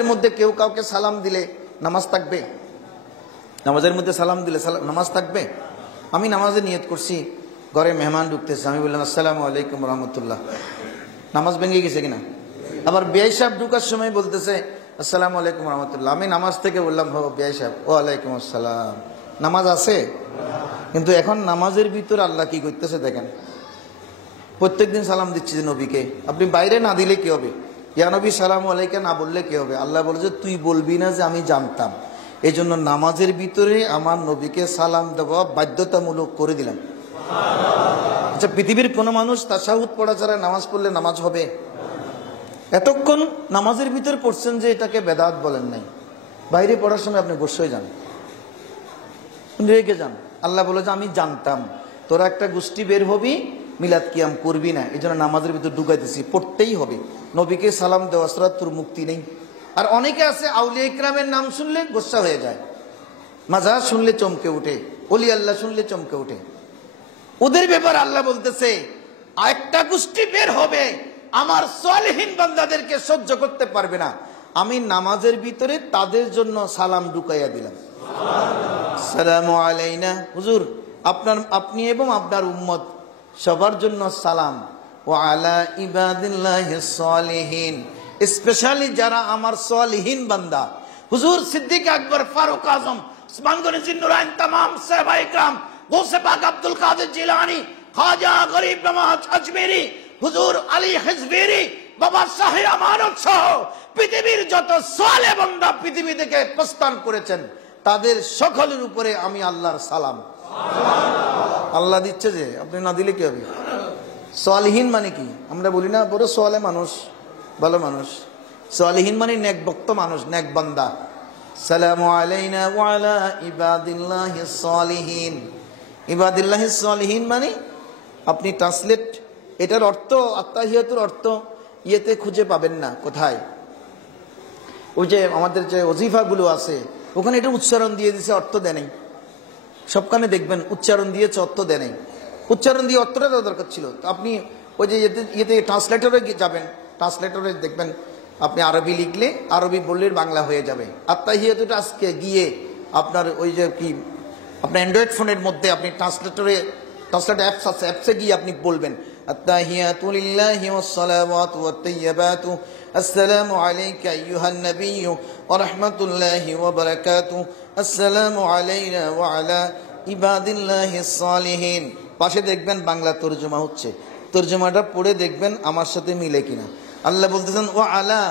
এর মধ্যে কেউ কাউকে সালাম দিলে নামাজ থাকবে? নামাজের মধ্যে সালাম দিলে নামাজ থাকবে? আমি নামাজে নিয়ত করছি, ঘরে মেহমান ঢুকতেছে, আমি বললাম আসসালামু আলাইকুম রহমতুল্লাহ, নামাজ ভেঙে গেছে কিনা? আবার বিআই সাহেব ঢুকার সময় বলতেছে আসসালামু আলাইকুম রহমতুল্লাহ, আমি নামাজ থেকে বললাম বিআই সাহেব ও আলাইকুম আসসালাম, নামাজ আছে? কিন্তু এখন নামাজের ভিতরে আল্লাহ কি করতেছে দেখেন, প্রত্যেকদিন সালাম দিচ্ছি যে নবীকে, আপনি বাইরে না দিলে কি হবে? ইয়া নবী সালাম আলাইকা না বললে কি হবে? আল্লাহ বলে যে তুই বলবি না যে আমি জানতাম, এই জন্য নামাজের ভিতরে আমার নবীকে সালাম দেওয়া বাধ্যতামূলক করে দিলাম। আচ্ছা, পৃথিবীর কোন মানুষ তাশাহুদ পড়া ছাড়া নামাজ পড়লে নামাজ হবে? এতক্ষণ নামাজের ভিতরে পড়ছেন যে এটাকে বেদাত বলেন নাই, বাইরে পড়ার সময় আপনি বসে যান, রেগে যান। আল্লাহ বলে যে আমি জানতাম তোরা একটা গোষ্ঠী বের হবি, মিলাদ কিয়াম করবি না, এই জন্য নামাজের ভিতরে ঢুকাইতেছি, পড়তেই হবে। নবীকে সালাম দেওয়া ছাড়া তোর মুক্তি নেই। আর অনেকে আছে আউলিয়া ইকরামের নাম শুনলে গোসা হয়ে যায়, মাজার শুনলে চমকে উঠে, ওলি আল্লাহ শুনলে চমকে উঠে। ওদের ব্যাপার আল্লাহ বলতেছে একটা গোষ্ঠী বের হবে, আমার সালেহীন বান্দাদেরকে সহ্য করতে পারবে না, আমি নামাজের ভিতরে তাদের জন্য সালাম ঢুকাইয়া দিলাম। আসসালামু আলাইনা, হুজুর আপনি এবং আপনার উম্মত সবার জন্য সালাম। ওয়া আলা ইবাদিল্লাহিস সালিহিন, স্পেশালি যারা আমার সালেহীন বান্দা। হুজুর সিদ্দিক আকবর, ফারুক আজম, উসমান গনি জিন্নুরাইন, তামাম সাহাবায়ে کرام, গৌসে পাক আব্দুল কাদের জিলানী, খাজা গরিব নওয়াজ আজমেরি, হুজুর আলী হিজবিরি, বাবা শাহে আমানত সহ পৃথিবীর যত সালেহ বান্দা পৃথিবী থেকে প্রস্থান করেছেন তাদের সকলের উপরে আমি আল্লাহর সালাম। আল্লাহ দিচ্ছে যে, আপনি না দিলে কি হবে? সালেহীন মানে কি? আমরা বলি না বড় সালে মানুষ, ভালো মানুষ। সালেহীন মানে নেক ভক্ত মানুষ, নেক বান্দা। সালামু আলাইনা ওয়া আলা ইবাদিল্লাহিস সালিহিন। ইবাদিল্লাহিস সালিহিন মানে আপনি ট্রান্সলেট এটার অর্থ, আত্তাহিয়াতুর অর্থ ইয়েতে খুঁজে পাবেন না। কোথায়? ওই যে আমাদের যে ওজিফাগুলো আছে ওখানে এটা উচ্চারণ দিয়ে দিয়েছে, অর্থ দেয় নাই। সবখানে দেখবেন উচ্চারণ দিয়েছে, অর্থ দেয় নাই। উচ্চারণ দিয়ে অর্থটা দেওয়া দরকার ছিল। তো আপনি ওই যে ইয়েতে ট্রান্সলেটরে যাবেন, ট্রান্সলেটরে দেখবেন আপনি আরবি লিখলে আরবি বললে বাংলা হয়ে যাবে। আত্তাহিয়াতুটা আজকে গিয়ে আপনার ওই যে কি আপনার অ্যান্ড্রয়েড ফোনের মধ্যে আপনি ট্রান্সলেট অ্যাপস আছে, অ্যাপসে গিয়ে আপনি বলবেন আত্তাহিয়াতু লিল্লাহি ওয়াস সালাওয়াতু ওয়াত তাইয়্যিবাতু আসসালামু আলাইকা আইয়ুহান নাবিয়্যু ওয়া রাহমাতুল্লাহি ওয়া বারাকাতুহু আসসালামু আলাইনা ওয়া আলা ইবাদিল্লাহিস সালিহিন। পাশে দেখবেন বাংলা তরজমা হচ্ছে, তরজমাটা পড়ে দেখবেন আমার সাথে মিলে কিনা। আল্লাহ বলতেছেন ওয়া আলা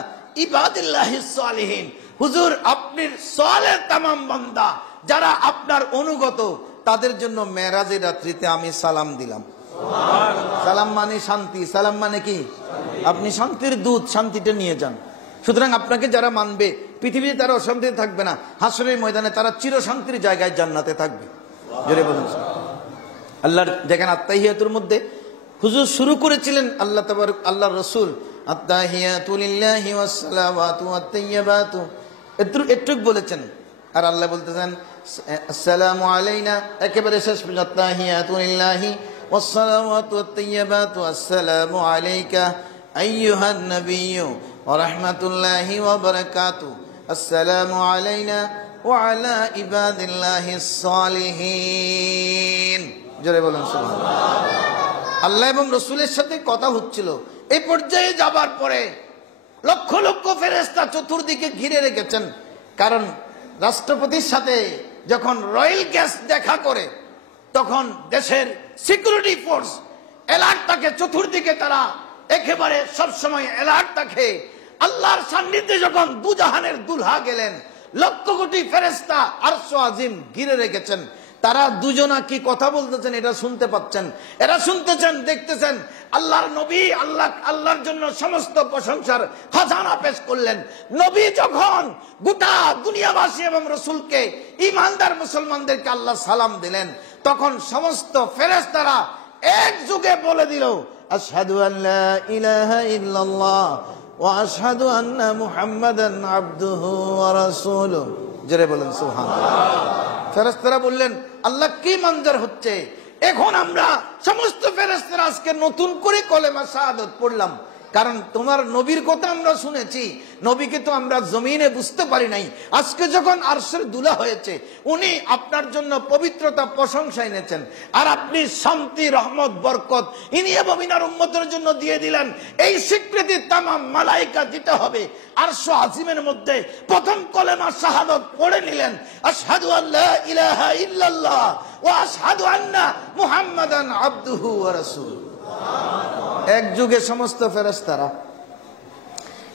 ইবাদিল্লাহিস সালিহিন, হুজুর আপনি সালেহ তামাম বান্দা যারা আপনার অনুগত তাদের জন্য মেরাজের রাত্রিতে আমি সালাম দিলাম। সালাম মানে শান্তি, সালাম মানে কি? আপনি শান্তির দূত, শান্তিটা নিয়ে যান। সুতরাং আপনাকে যারা মানবে পৃথিবীতে তারা অশান্তিতে থাকবে না, হাসরের ময়দানে তারা চিরশান্তির জায়গায় জান্নাতে থাকবে। জোরে বলুন আল্লাহর। দেখেন আত্তাহিয়াতুর মধ্যে হুজুর শুরু করেছিলেন আল্লাহ তাবারক আল্লাহর রাসূল আত্তাহিয়াতু লিল্লাহি ওয়াস সালাওয়াতু ওয়াত তাইয়্যিবাতু একটু বলেছেন। আর আল্লাহ বলতেছেন আসসালামু আলাইনা, একেবারে শেষ পর্যন্ত আত্তাহিয়াতু লিল্লাহি ওয়াস সালাওয়াতু ওয়াত তাইয়্যিবাতু আসসালামু আলাইকা আইয়ুহান নাবিয়্যু ওয়া রাহমাতুল্লাহি ওয়া বারাকাতুহু আসসালামু আলাইনা ওয়া আলা ইবাদিল্লাহিস সালিহিন। জোরে বলুন সুবহানাল্লাহ। আল্লাহ এবং রাসূলের সাথে কথা হচ্ছিল। এই পর্যায়ে যাবার পরে লক্ষ লক্ষ ফেরেশতা চতুর্দিকে ঘিরে রেখেছেন। কারণ রাষ্ট্রপতির সাথে যখন রয়্যাল গেস্ট দেখা করে তখন দেশের সিকিউরিটি ফোর্স অ্যালার্ট থাকে, চতুর্দিকে তারা একেবারে সবসময় অ্যালার্ট থাকে। আল্লাহর সান্নিধ্যে যখন দুজাহানের দুলহা গেলেন, লক্ষ কোটি ফেরেশতা আরশ আজিম ঘিরে রেখেছেন। তারা দুজনা কি কথা বলতেছেন এটা শুনতে পাচ্ছেন, এরা শুনতেছেন, দেখতেছেন। আল্লাহর নবী আল্লাহর জন্য সমস্ত প্রশংসার খাজানা পেশ করলেন। নবী যখন গোটা দুনিয়াবাসী এবং রাসূলকে ঈমানদার মুসলমানদেরকে আল্লাহ সালাম দিলেন, তখন সমস্ত ফেরেশতারা একযোগে বলে দিল আশহাদু আল্লা ইলাহা ইল্লাল্লাহ ওয়া আশহাদু আন্না মুহাম্মাদান আবদুহু ওয়া রাসূলুহু। জোরে বলেন সুবহানাল্লাহ। ফেরেশতারা বললেন আল্লাহ কি মঞ্জুর হচ্ছে। এখন আমরা সমস্ত ফেরেশতারা আজকে নতুন করে কলেমা শাহাদাত পড়লাম। কারণ তোমার নবীর কথা আমরা শুনেছি, নবীকে তো আমরা জমিনে বুঝতে পারি নাই। আজকে যখন আরশের দুলা হয়েছে, উনি আপনার জন্য পবিত্রতা প্রশংসা এনেছেন, আর আপনি শান্তি রহমত বরকত ইনি এবং ইনার উম্মতের জন্য দিয়ে দিলেন। এই স্বীকৃতি তামাম মালাইকা দিতে হবে। আরশ আজিমের মধ্যে প্রথম কলেমা শাহাদাত পড়ে নিলেন, আশহাদু আল্লা ইলাহা ইল্লাল্লাহ ওয়া আশহাদু আন্না মুহাম্মাদান আবদুহু ওয়া রাসূলুহু। এক যুগে সমস্ত ফেরেশতারা,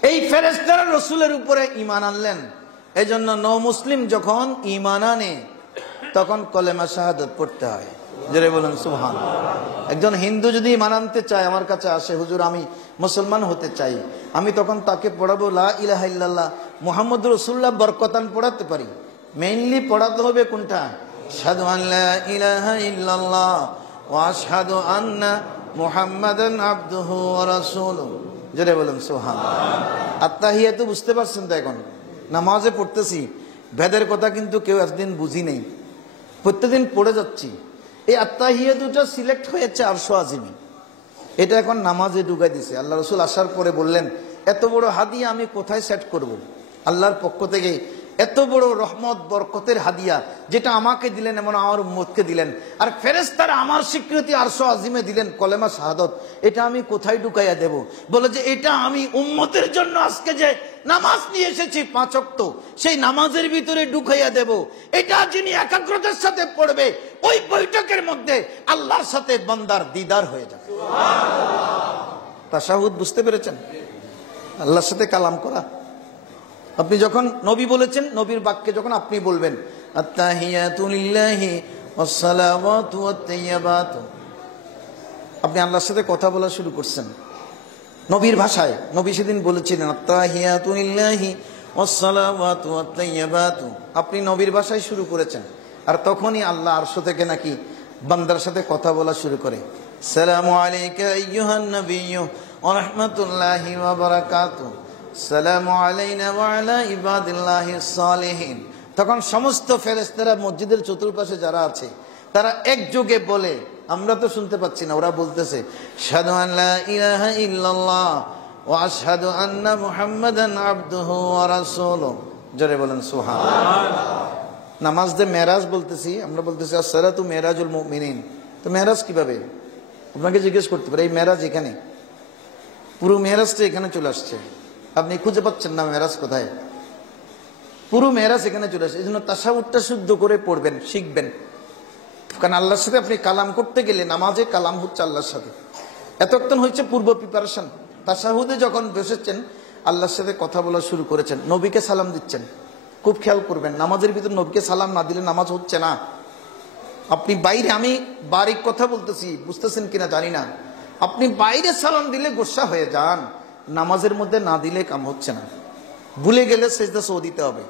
এই ফেরেশতারা রাসূলের উপরে ঈমান আনলেন। এজন্য নও মুসলিম যখন ঈমান আনে তখন কলেমা শাহাদাত পড়তে হয়। জোরে বলেন সুবহানাল্লাহ। একজন হিন্দু যদি ঈমান আনতে চায়, আমার কাছে আসে, হুজুর আমি মুসলমান হতে চাই, আমি তখন তাকে পড়াবো লা ইলাহা ইল্লাল্লাহ মুহাম্মদুর রাসূলুল্লাহ বরকতান পড়াতে পারি। মেইনলি পড়াতে হবে কোনটা? আশহাদু আল্লা ইলাহা ইল্লাল্লাহ ওয়া আশহাদু আন্না মুহাম্মাদান আবদুহু ওয়া রাসূলুহু। জোরে বলেন সুবহানাল্লাহ। আত্তাহিয়াতু বুঝতে পারছেন তো? এখন নামাজে পড়তেছি, ভেদের কথা কিন্তু কেউ একদিন বুঝি নেই, প্রত্যেকদিন পড়ে যাচ্ছি। এই আত্তাহিয়াতুটা সিলেক্ট হয়েছে আরশ আজিমে, এটা এখন নামাজে ঢুকাই দিছে। আল্লাহ রাসূল আসার পরে বললেন, এত বড় হাদিয়া আমি কোথায় সেট করব? আল্লাহর পক্ষ থেকে এত বড় রহমত বরকতের হাদিয়া যেটা আমাকে দিলেন এবং আমার উম্মতকে দিলেন, আর ফেরেশতারা আমার স্বীকৃতি আরশ আজিমে দিলেন কলেমা শাহাদাত, এটা আমি কোথায় ঢুকাইয়া দেব? বলে যে এটা আমি উম্মতের জন্য আজকে যে নামাজ নিয়ে এসেছি 5 ওয়াক্ত, সেই নামাজের ভিতরে ঢুকাইয়া দেব। এটা যিনি একাগ্রতার সাথে পড়বে, ওই বৈঠকের মধ্যে আল্লাহর সাথে বান্দার দিদার হয়ে যাবে। তাশাহুদ বুঝতে পেরেছেন? আল্লাহর সাথে কালাম করা। আপনি যখন নবী বলেছেন, নবীর বাক্যে যখন আপনি বলবেন আত্তাহিয়াতু লিল্লাহি ওয়াস সালাওয়াতু ওয়াত তাইয়্যিবাতু, আপনি আল্লাহর সাথে কথা বলা শুরু করছেন নবীর ভাষায়। নবী সেদিন বলেছিলেন আত্তাহিয়াতু লিল্লাহি ওয়াস সালাওয়াতু ওয়াত তাইয়্যিবাতু, আপনি নবীর ভাষায় শুরু করেছেন। আর তখনই আল্লাহ আরশ থেকে নাকি বান্দার সাথে কথা বলা শুরু করে, সালামু আলাইকা আইয়ুহান নাবিয়্যু ওয়া রাহমাতুল্লাহি ওয়া বারাকাতুহু, সালামু আলাইনা ওয়া আলা ইবাদিল্লাহিস সালিহিন। তখন সমস্ত ফেরেশতারা মসজিদের চতুর্পাশে যারা আছে তারা একযোগে বলে, আমরা তো শুনতে পাচ্ছি না, ওরা বলতেছে আশহাদু আল্লা ইলাহা ইল্লাল্লাহ ওয়া আশহাদু আন্না মুহাম্মাদান আবদুহু ওয়া রাসূলুহু। জোরে বলেন সুবহানাল্লাহ। নামাজ যে মেরাজ বলতেছি, আমরা বলতেছি as-সালাতু মেরাজুল মুমিনিন। তো মেরাজ কিভাবে? আপনাকে জিজ্ঞেস করতে পারে, এই মেরাজ এখানে, পুরো মেরাজটা এখানে চলে আসছে, আপনি খুঁজে পাচ্ছেন না মেরাজ কোথায়? পুরো মেরাজ এখানে চলে আসে। এই জন্য তাশাহুদটা শুদ্ধ করে পড়বেন, শিখবেন। কারণ আল্লাহর সাথে আপনি কালাম করতে গেলে নামাজে কালাম হচ্ছে আল্লাহর সাথে। এতক্ষণ হচ্ছে পূর্ব প্রিপারেশন। তাশাহুদে যখন বসেছেন, আল্লাহর সাথে কথা বলা শুরু করেছেন, নবীকে সালাম দিচ্ছেন, খুব খেয়াল করবেন। নামাজের ভিতর নবীকে সালাম না দিলে নামাজ হচ্ছে না। আপনি বাইরে, আমি বারিক কথা বলতেছি, বুঝতেছেন কিনা জানি না, আপনি বাইরে সালাম দিলে গোসা হয়ে যান, নামাজের মধ্যে না দিলে কাম হচ্ছে না। ভুলে গেলে সেজদা সও দিতে হবে,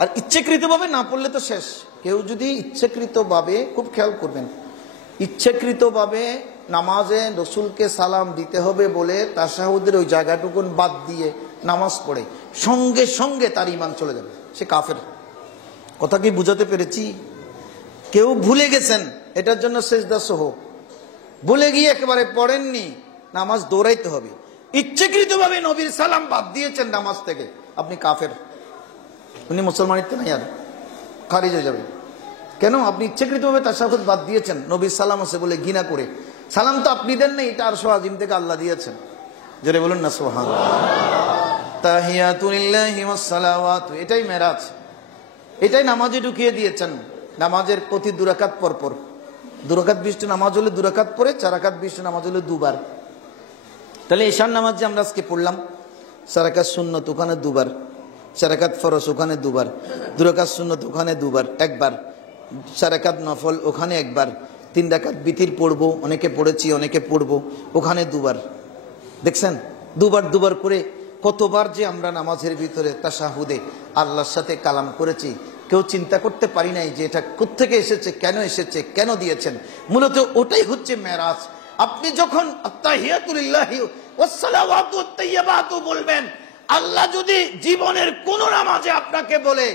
আর ইচ্ছাকৃতভাবে না পড়লে তো শেষ। কেউ যদি ইচ্ছাকৃতভাবে, খুব খেয়াল করবেন, ইচ্ছাকৃতভাবে নামাজে রসুলকে সালাম দিতে হবে বলে তাশাহুদের ওই জায়গাটুকুন বাদ দিয়ে নামাজ পড়ে, সঙ্গে সঙ্গে তার ঈমান চলে যাবে, সে কাফের। কথা কি বুঝাতে পেরেছি? কেউ ভুলে গেছেন, এটার জন্য সেজদা সহ ভুলে গিয়ে একেবারে পড়েননি, নামাজ দৌড়াইতে হবে। ইচ্ছাকৃতভাবে নবীর সালাম বাদ দিয়েছেন নামাজ থেকে, আপনি কাফের, উনি মুসলমানিতে নাই, আর খারিজ হয়ে যাবে। কেন? আপনি ইচ্ছাকৃতভাবে তাশাহুদ বাদ দিয়েছেন, নবীর সালাম আছে বলে ঘৃণা করে। সালাম তো আপনি দেন নাই, এটা আরশ আজিম থেকে আল্লাহ দিয়েছেন। জোরে বলুন না সুবহানাল্লাহ। তাহিয়াতু লিল্লাহি ওয়াস সালাওয়াতু, এটাই মেরাজ, এটাই নামাজে ঢুকিয়ে দিয়েছেন। নামাজের প্রতি 2 রাকাত পর পর, 2 রাকাত বিশিষ্ট নামাজ হলে 2 রাকাত পরে, 4 রাকাত বিশিষ্ট নামাজ হলে 2 বার। তাহলে ঈশার নামাজ যে আমরা আজকে পড়লাম, 4 রাকাত সুন্নত ওখানে 2 বার, 4 রাকাত ফরজ ওখানে 2 বার, 2 রাকাত সুন্নত ওখানে 2 বার, 1 বার, 4 রাকাত নফল ওখানে 1 বার, 3 রাকাত বিতির পড়বো, অনেকে পড়েছি অনেকে পড়বো, ওখানে 2 বার। দেখছেন 2 বার 2 বার করে কতবার যে আমরা নামাজের ভিতরে তাশাহুদে আল্লাহর সাথে কালাম করেছি, কেউ চিন্তা করতে পারি নাই যে এটা কোত্থেকে এসেছে, কেন দিয়েছেন। মূলত ওটাই হচ্ছে মেরাজ। আপনি যখন আত্তাহিয়াতু লিল্লাহি ওয়াস সালাওয়াতু ওয়াত তাইয়্যিবাতু বলবেন, আল্লাহ যদি জীবনের কোন নামাজে আপনাকে বলে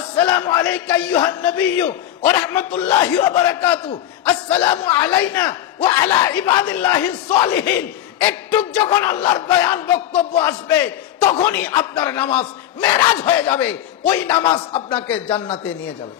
আসসালামু আলাইকা আইয়ুহান নাবিয়্যু ওয়া রাহমাতুল্লাহি ওয়া বারাকাতুহু, আসসালামু আলাইনা ওয়া আলা ইবাদিল্লাহিস সালিহিন, একটু যখন আল্লাহর বয়ান বক্তব্য আসবে তখনই আপনার নামাজ মেরাজ হয়ে যাবে, ওই নামাজ আপনাকে জান্নাতে নিয়ে যাবে।